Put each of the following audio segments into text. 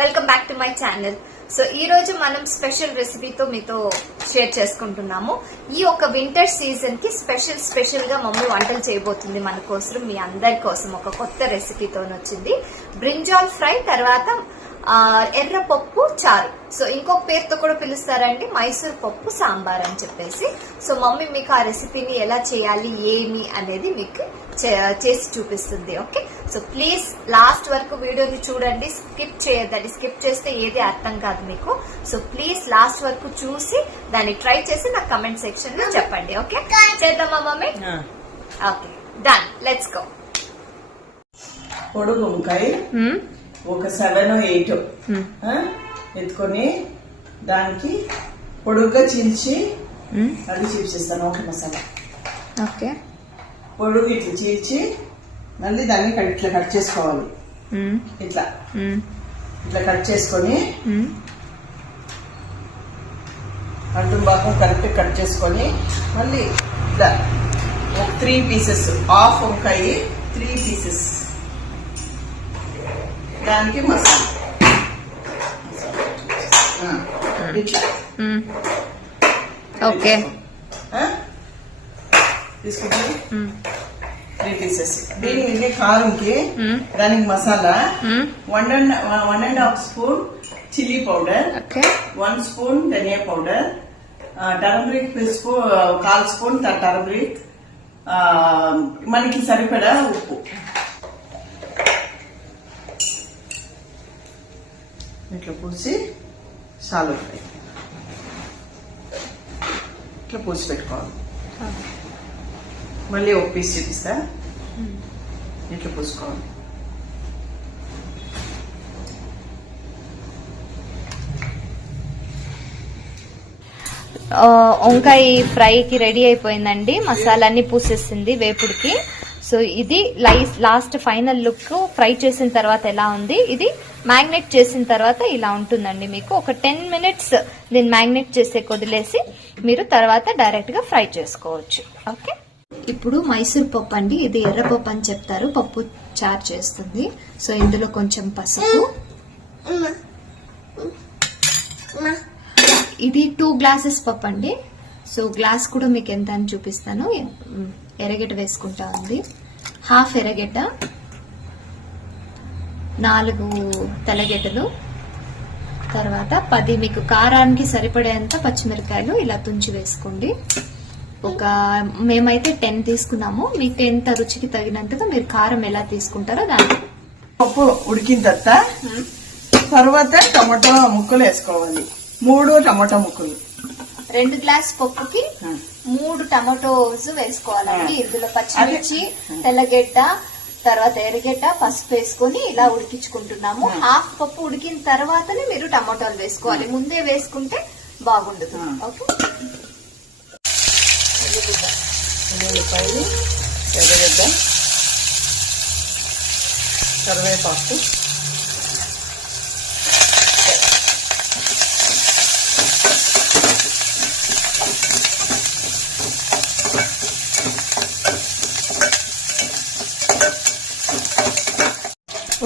Welcome back to my channel. So ఈ రోజు మనం స్పెషల్ రెసిపీతో మీతో షేర్ చేసుకుంటున్నాము. ఈ ఒక వింటర్ సీజన్ కి స్పెషల్ గా మమ్మీ వంటలు చేయబోతుంది మన కోసం, మీ అందరి కోసం ఒక కొత్త రెసిపీతో వచ్చింది. బ్రింజాల్ ఫ్రై, తర్వాత ఎర్రపప్పు చారు. సో ఇంకొక పేరుతో కూడా పిలుస్తారండి, మైసూర్ పప్పు సాంబార్ అని చెప్పేసి. సో మమ్మీ మీకు ఆ రెసిపీని ఎలా చేయాలి ఏమి అనేది మీకు చేసి చూపిస్తుంది. ఓకే, సో ప్లీజ్ లాస్ట్ వరకు వీడియోని చూడండి, స్కిప్ చేయొద్దండి. స్కిప్ చేస్తే ఏది అర్థం కాదు మీకు. సో ప్లీజ్ లాస్ట్ వరకు చూసి దాన్ని ట్రై చేసి నాకు కమెంట్ సెక్షన్ లో చెప్పండి. ఓకే, చేద్దామా mummy? Okay, done, let's go. పొడుగు వంకాయ ఒక 7 or 8 ఎత్తుకొని దానికి పొడుగ్గా చీల్చి అది చూపిస్తాను. ఒక మసాలా ఓకే, పొడుగు ఇట్లా చీల్చి మళ్ళీ దాన్ని ఇట్లా కట్ చేసుకోవాలి. ఇట్లా ఇట్లా కట్ చేసుకొని అడ్డు భాగం కరెక్ట్ కట్ చేసుకొని మళ్ళీ ఇట్లా 3 pieces, హాఫ్ వంకాయ 3 pieces, దానికి మసాలా ఓకే తీసుకుంటే 3 pieces. దీనికి కారంకి దానికి masala 1.5 spoon chilli powder, 1 spoon ధనియా పౌడర్, టర్మరిక్ 1/4 స్పూన్ టర్మరిక్, మనకి సరిపడా ఉప్పు. ఇట్లా పూసి షాలో ఫ్రై ఇట్లా పూసి పెట్టుకోవాలి. మళ్ళీ ఒక పీస్ చూపిస్తా. ఇట్లా పూసుకోవాలి. వంకాయ ఫ్రైకి రెడీ అయిపోయిందండి. మసాలాన్ని పూసేసింది వేపుడికి. సో ఇది లాస్ట్ ఫైనల్ లుక్. ఫ్రై చేసిన తర్వాత ఎలా ఉంది, ఇది మ్యాగ్నెట్ చేసిన తర్వాత ఇలా ఉంటుందండి. మీకు ఒక 10 minutes దీన్ని మ్యాగ్నెట్ చేసే వదిలేసి మీరు తర్వాత డైరెక్ట్ గా ఫ్రై చేసుకోవచ్చు. ఓకే, ఇప్పుడు మైసూర్ పప్పు అండి, ఇది ఎర్రపప్పు అని చెప్తారు, పప్పు చారు చేస్తుంది. సో ఇందులో కొంచెం పసుపు, ఇది 2 glasses పప్పు అండి. సో గ్లాస్ కూడా మీకు ఎంత అని చూపిస్తాను. ఎర్రగడ్డ వేసుకుంటా ఉంది, హాఫ్ ఎర్రగడ్డ, 4 తెల్లగడ్డలు, తర్వాత 10 మీకు కారానికి సరిపడేంత పచ్చిమిరకాయలు ఇలా తుంచి వేసుకోండి. మేమైతే 10 తీసుకున్నాము. మీకు ఎంత రుచికి తగినంతగా మీరు కారం ఎలా తీసుకుంటారో దాన్ని. పప్పు ఉడికిన తర్వాత టమాటో ముక్కలు వేసుకోవాలి. 3 టమాటో ముక్కలు. 2 గ్లాస్ పప్పుకి 3 టమాటోస్ వేసుకోవాలండి. ఇందులో పచ్చిమిర్చి, తెల్లగడ్డ, తర్వాత ఎర్రగడ్డ, పసుపు వేసుకొని ఇలా ఉడికించుకుంటున్నాము. హాఫ్ పప్పు ఉడికిన తర్వాతనే మీరు టమాటోలు వేసుకోవాలి, ముందే వేసుకుంటే బాగుండదు. ఓకే, ఉల్లిపాయలు, ఎర్రగడ్డ, కరివేపాకు,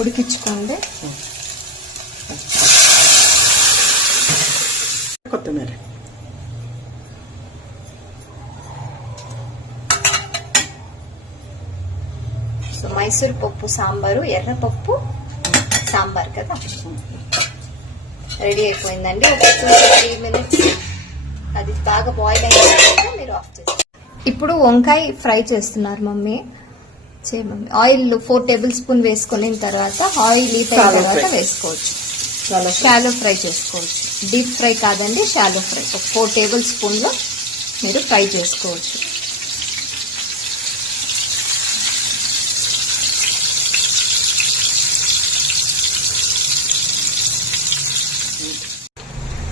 ఉడికించుకోండి. కొత్తిమీర. సో మైసూర్ పప్పు సాంబారు, ఎర్రపప్పు సాంబార్ కదా రెడీ అయిపోయిందండి. ఒక 2-3 minutes అది బాగా బాయిల్ అయిన తర్వాత మీరు ఆఫ్ చేస్తారు. ఇప్పుడు వంకాయ ఫ్రై చేస్తున్నారు మమ్మీ. మమ్మీ ఆయిల్ 4 tablespoon వేసుకున్న తర్వాత ఆయిల్ హీట్ అయిన తర్వాత వేసుకోవచ్చు. షాలో ఫ్రై చేసుకోవచ్చు, డీప్ ఫ్రై కాదండి, షాలో ఫ్రై. ఒక 4 tablespoon మీరు ఫ్రై చేసుకోవచ్చు.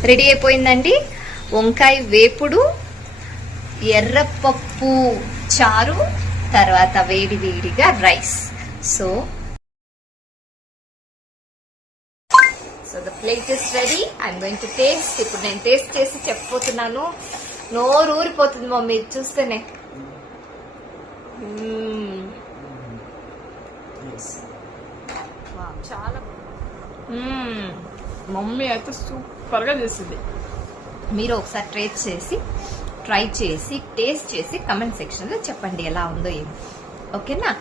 రెడీ అయిపోయిందండి వంకాయ వేపుడు, ఎర్రపప్పు చారు, తర్వాత వేడిగా rice. So the plate is ready. I'm going to taste. ఇప్పుడు నేను టేస్ట్ చేసి చెప్పబోతున్నాను. నోరు ఊరిపోతుంది మమ్మీ చూస్తేనే. చాలా మమ్మీ అయితే సూపర్ గా చేసింది. మీరు ఒకసారి ట్రై చేసి టేస్ట్ చేసి కమెంట్ సెక్షన్ లో చెప్పండి ఎలా ఉందో ఏమి. ఓకేనా?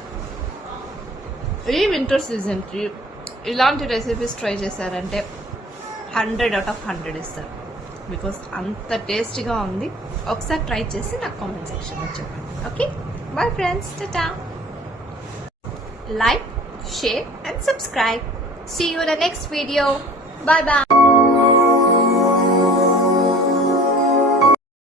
ఈ వింటర్ సీజన్ కి ఇలాంటి రెసిపీస్ ట్రై చేశారంటే 100/100 ఇస్తారు. బికాస్ అంత టేస్టీగా ఉంది. ఒకసారి ట్రై చేసి నాకు కామెంట్ సెక్షన్ లో చెప్పండి. Okay, bye friends, tata. Like, share and subscribe. See you in the next video. Bye bye.